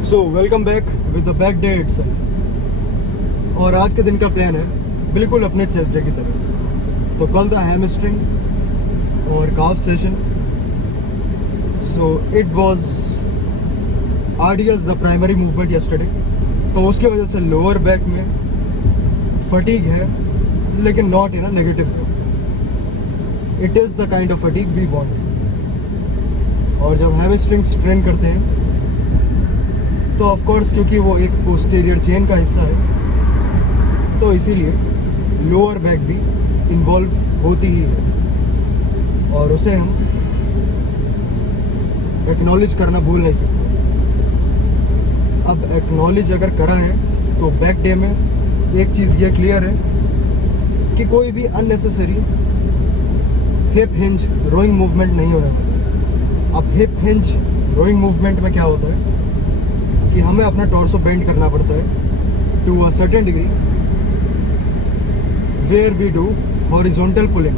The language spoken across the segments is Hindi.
So welcome back with the back day itself. और आज के दिन का प्लान है बिल्कुल अपने चेस्ट डे की तरह। तो कल था हैमस्ट्रिंग और calf session. So it was RDS the primary movement yesterday. तो उसकी वजह से लोअर बैक में फटीग है, लेकिन not in a negative way. It is the kind of fatigue we want. और जब हैमस्ट्रिंग्स ट्रेन करते हैं तो ऑफ कोर्स क्योंकि वो एक पोस्टीरियर चेन का हिस्सा है, तो इसीलिए लोअर बैक भी इन्वॉल्व होती ही है और उसे हम एक्नॉलेज करना भूल नहीं सकते। अब एक्नॉलेज अगर करा है तो बैक डे में एक चीज़ ये क्लियर है कि कोई भी unnecessary hip hinge rowing movement नहीं होना चाहिए। अब हिप हिंज रोइंग मूवमेंट में क्या होता है कि हमें अपना टॉर्सो बेंड करना पड़ता है to a certain degree, where we do horizontal pulling,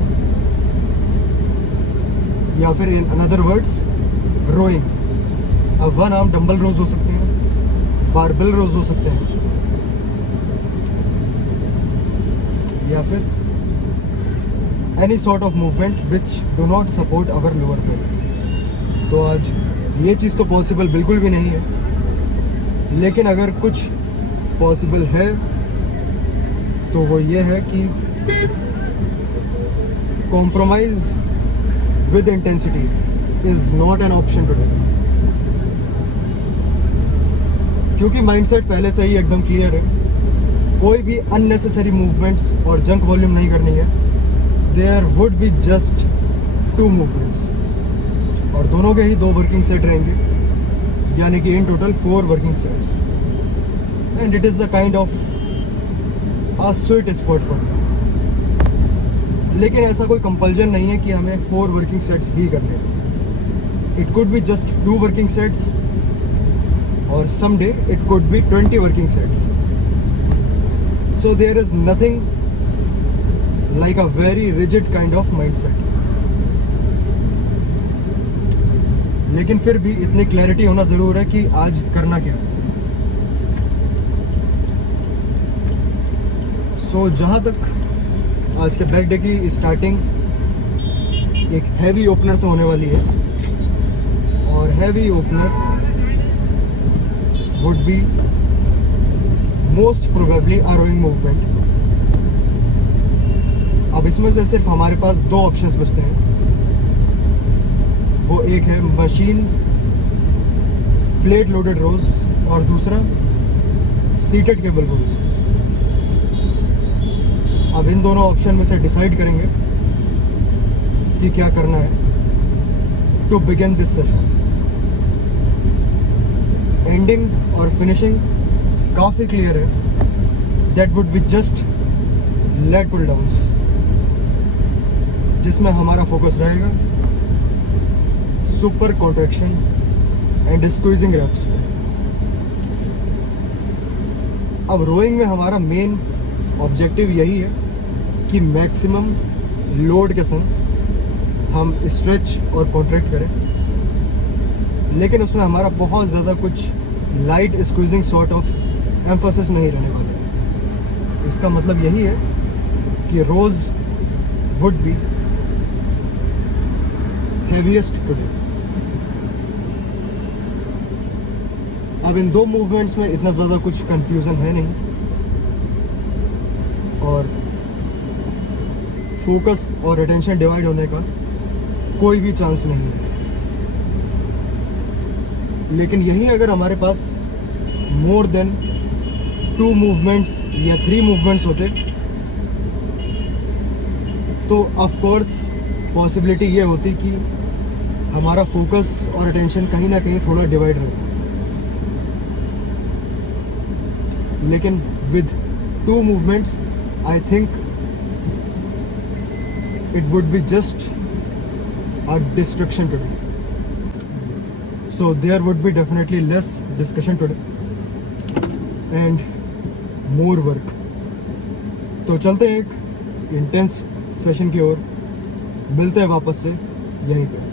या फिर इन अनदर वर्ड्स रोइंग। अब वन आर्म डंबल रोज हो सकते हैं, बारबेल रोज हो सकते हैं, या फिर any sort of movement which do not support our lower back. तो आज ये चीज़ तो पॉसिबल बिल्कुल भी नहीं है, लेकिन अगर कुछ पॉसिबल है तो वो ये है कि compromise with intensity is not an option today. क्योंकि माइंडसेट पहले से ही एकदम क्लियर है, कोई भी अननेसेसरी मूवमेंट्स और जंक वॉल्यूम नहीं करनी है। There would be just 2 movements और दोनों के ही 2 वर्किंग सेट रहेंगे, यानी कि in total 4 working sets. And it is the kind of a sweet spot for me. लेकिन ऐसा कोई कंपल्जन नहीं है कि हमें 4 वर्किंग सेट्स ही करने हैं। It could be just 2 working sets और some day it could be 20 working sets. So there is nothing like a very rigid kind of mindset. लेकिन फिर भी इतनी क्लैरिटी होना ज़रूर है कि आज करना क्या है। सो जहाँ तक आज के बैक डे की स्टार्टिंग एक हैवी ओपनर से होने वाली है, और heavy opener would be most probably a rowing movement. अब इसमें से सिर्फ हमारे पास 2 ऑप्शंस बचते हैं। वो एक है मशीन प्लेट लोडेड रोज और दूसरा सीटेड केबल रोज। अब इन दोनों ऑप्शन में से डिसाइड करेंगे कि क्या करना है to begin this session. Ending और फिनिशिंग काफ़ी क्लियर है। That would be just lat pull downs, जिसमें हमारा फोकस रहेगा super contraction and squeezing reps पे। अब रोइंग में हमारा मेन ऑब्जेक्टिव यही है कि मैक्सिमम लोड के संग हम स्ट्रेच और कॉन्ट्रैक्ट करें, लेकिन उसमें हमारा बहुत ज़्यादा कुछ light squeezing sort of emphasis नहीं रहने वाला। इसका मतलब यही है कि रोज वुड बी हेवीएस्ट टुडे। अब इन 2 मूवमेंट्स में इतना ज़्यादा कुछ कंफ्यूजन है नहीं, और फोकस और अटेंशन डिवाइड होने का कोई भी चांस नहीं है। लेकिन यही अगर हमारे पास मोर देन 2 मूवमेंट्स या 3 मूवमेंट्स होते तो ऑफ कोर्स पॉसिबिलिटी ये होती कि हमारा फोकस और अटेंशन कहीं ना कहीं थोड़ा डिवाइड रहता। लेकिन विद 2 मूवमेंट्स I think it would be just a distraction today. So there would be definitely less discussion today and more work. तो चलते हैं एक इंटेंस सेशन की ओर। मिलते हैं वापस से यहीं पे।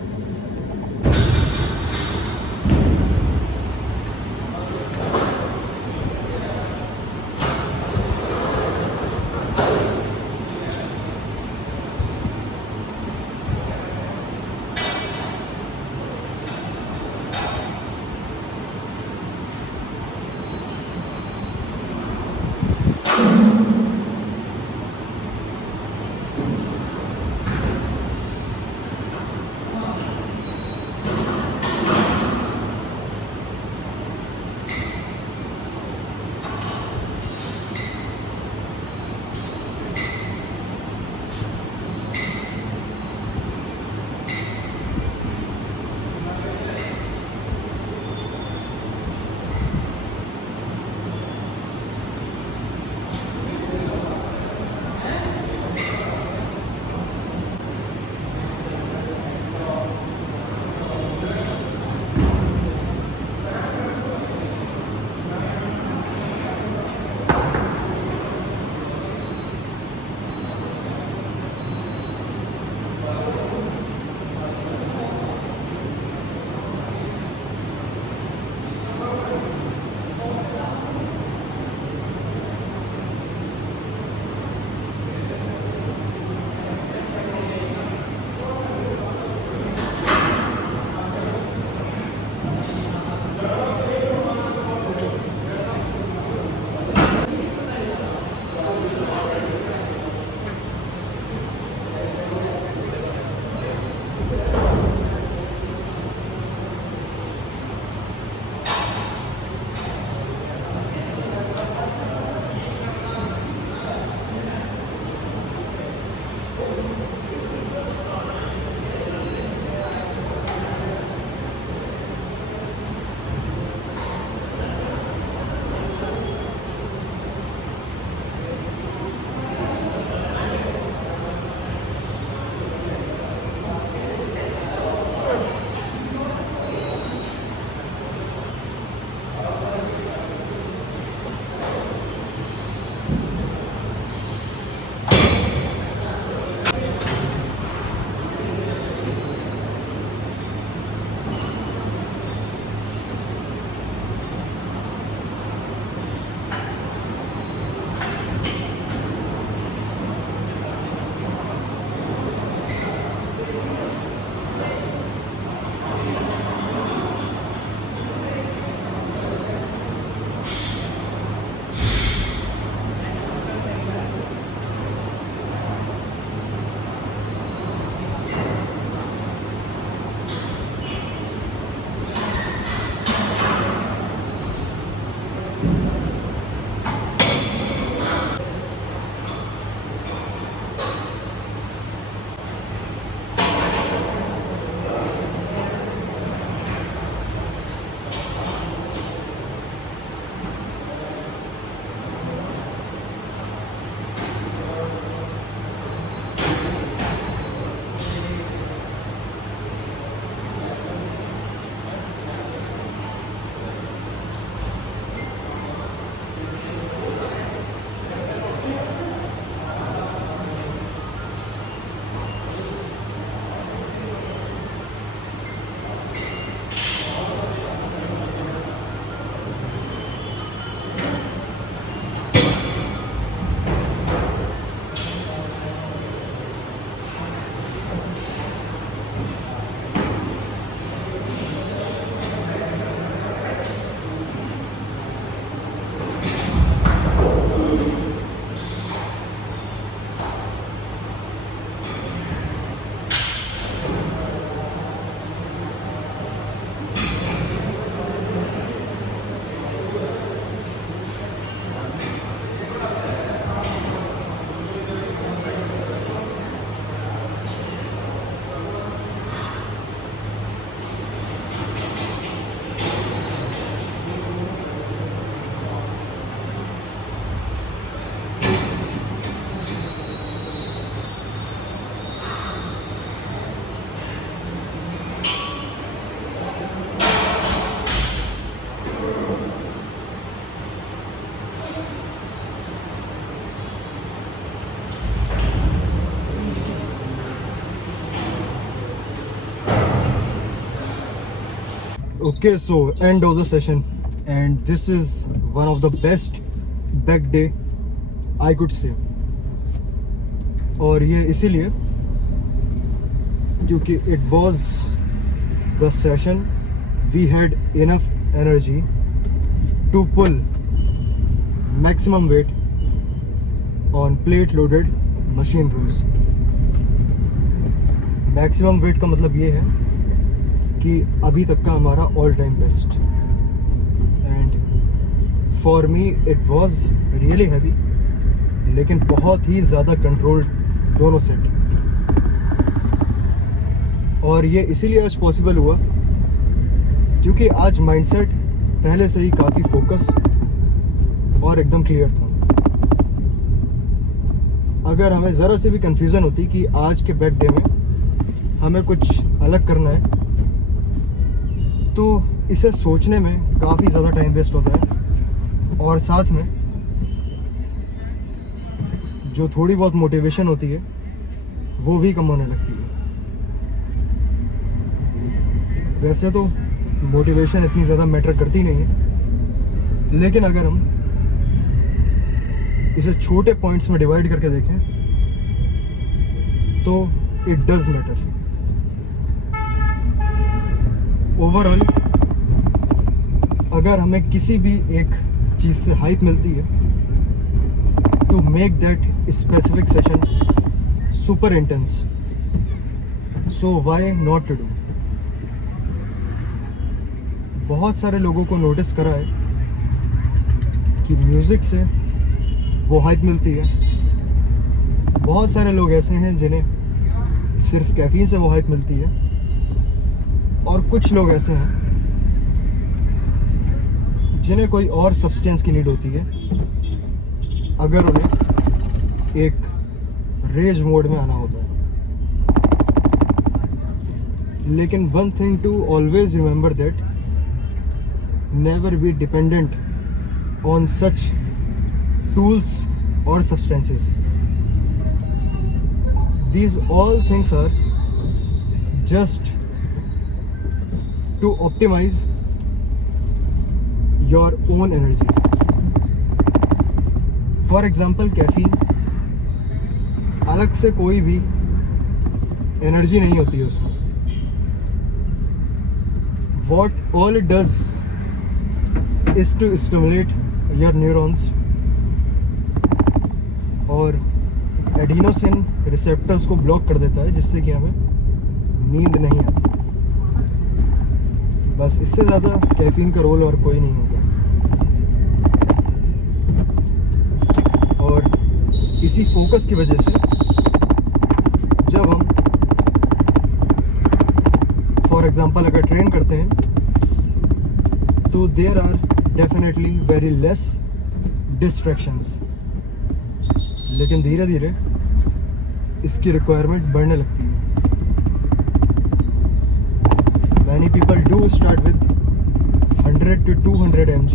Okay, so end of the session, and this is one of the best back day I could say. और ये इसीलिए क्योंकि it was the session we had enough energy to pull maximum weight on plate loaded machine rows. Maximum weight का मतलब ये है कि अभी तक का हमारा all time best, and for me it was really heavy, लेकिन बहुत ही ज़्यादा कंट्रोल्ड दोनों सेट. और ये इसीलिए आज पॉसिबल हुआ क्योंकि आज माइंडसेट पहले से ही काफ़ी फोकस और एकदम क्लियर था. अगर हमें ज़रा से भी कन्फ्यूज़न होती कि आज के बैक डे में हमें कुछ अलग करना है, तो इसे सोचने में काफ़ी ज़्यादा टाइम वेस्ट होता है, और साथ में जो थोड़ी बहुत मोटिवेशन होती है वो भी कम होने लगती है. वैसे तो मोटिवेशन इतनी ज़्यादा मैटर करती नहीं है, लेकिन अगर हम इसे छोटे पॉइंट्स में डिवाइड करके देखें तो इट डज मैटर. ओवरऑल अगर हमें किसी भी एक चीज़ से हाइप मिलती है to make that specific session super intense, so why not to do. बहुत सारे लोगों को नोटिस करा है कि म्यूज़िक से वो हाइप मिलती है. बहुत सारे लोग ऐसे हैं जिन्हें सिर्फ कैफीन से वो हाइप मिलती है, और कुछ लोग ऐसे हैं जिन्हें कोई और सब्सटेंस की नीड होती है अगर उन्हें एक रेज मोड में आना होता है. लेकिन one thing to always remember that never be dependent on such tools or substances. These all things are just to optimize your own energy. For example, caffeine अलग से कोई भी एनर्जी नहीं होती है उसमें. What all it does is to stimulate your neurons और एडिनोसिन रिसेप्टर्स को ब्लॉक कर देता है, जिससे कि हमें नींद नहीं आती. बस इससे ज़्यादा कैफीन का रोल और कोई नहीं होगा. और इसी फोकस की वजह से जब हम फॉर एग्ज़ाम्पल अगर ट्रेन करते हैं तो there are definitely very less distractions, लेकिन धीरे धीरे इसकी रिक्वायरमेंट बढ़ने लगती है. Many people do start with 100 to 200 mg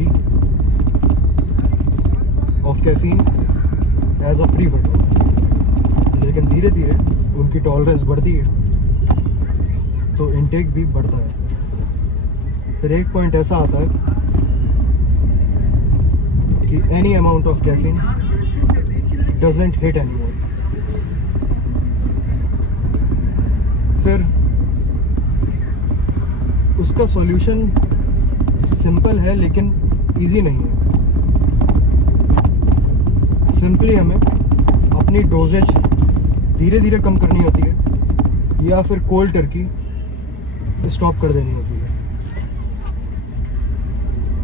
of caffeine as a pre workout, लेकिन धीरे धीरे उनकी टॉलरेंस बढ़ती है तो इनटेक भी बढ़ता है. फिर एक पॉइंट ऐसा आता है कि any amount of caffeine doesn't hit anymore. फिर उसका सॉल्यूशन सिंपल है लेकिन इजी नहीं है. सिंपली हमें अपनी डोजेज धीरे धीरे कम करनी होती है या फिर कोल्ड टर्की स्टॉप कर देनी होती है.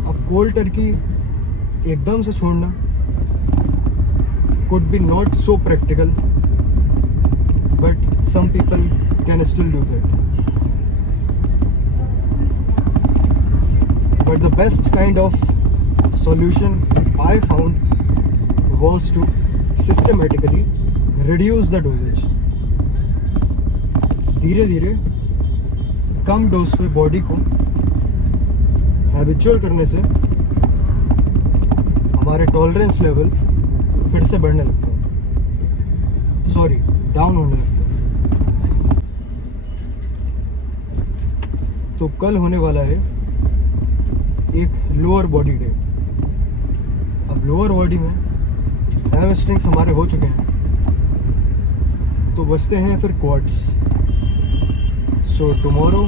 अब कोल्ड टर्की एकदम से छोड़ना could be not so practical, but some people can still do that. But the best kind of solution I found was to systematically reduce the dosage. धीरे धीरे कम डोज पे बॉडी को हैबिचुअल करने से हमारे टॉलरेंस लेवल फिर से बढ़ने लगता है, सॉरी डाउन होने लगता है. तो कल होने वाला है एक लोअर बॉडी डे। अब लोअर बॉडी में हैमस्ट्रिंग्स हमारे हो चुके हैं, तो बचते हैं फिर quads. So tomorrow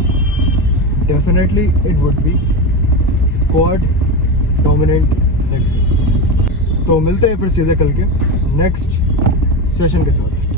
definitely it would be quad dominant leg. तो मिलते हैं फिर सीधे कल के नेक्स्ट सेशन के साथ।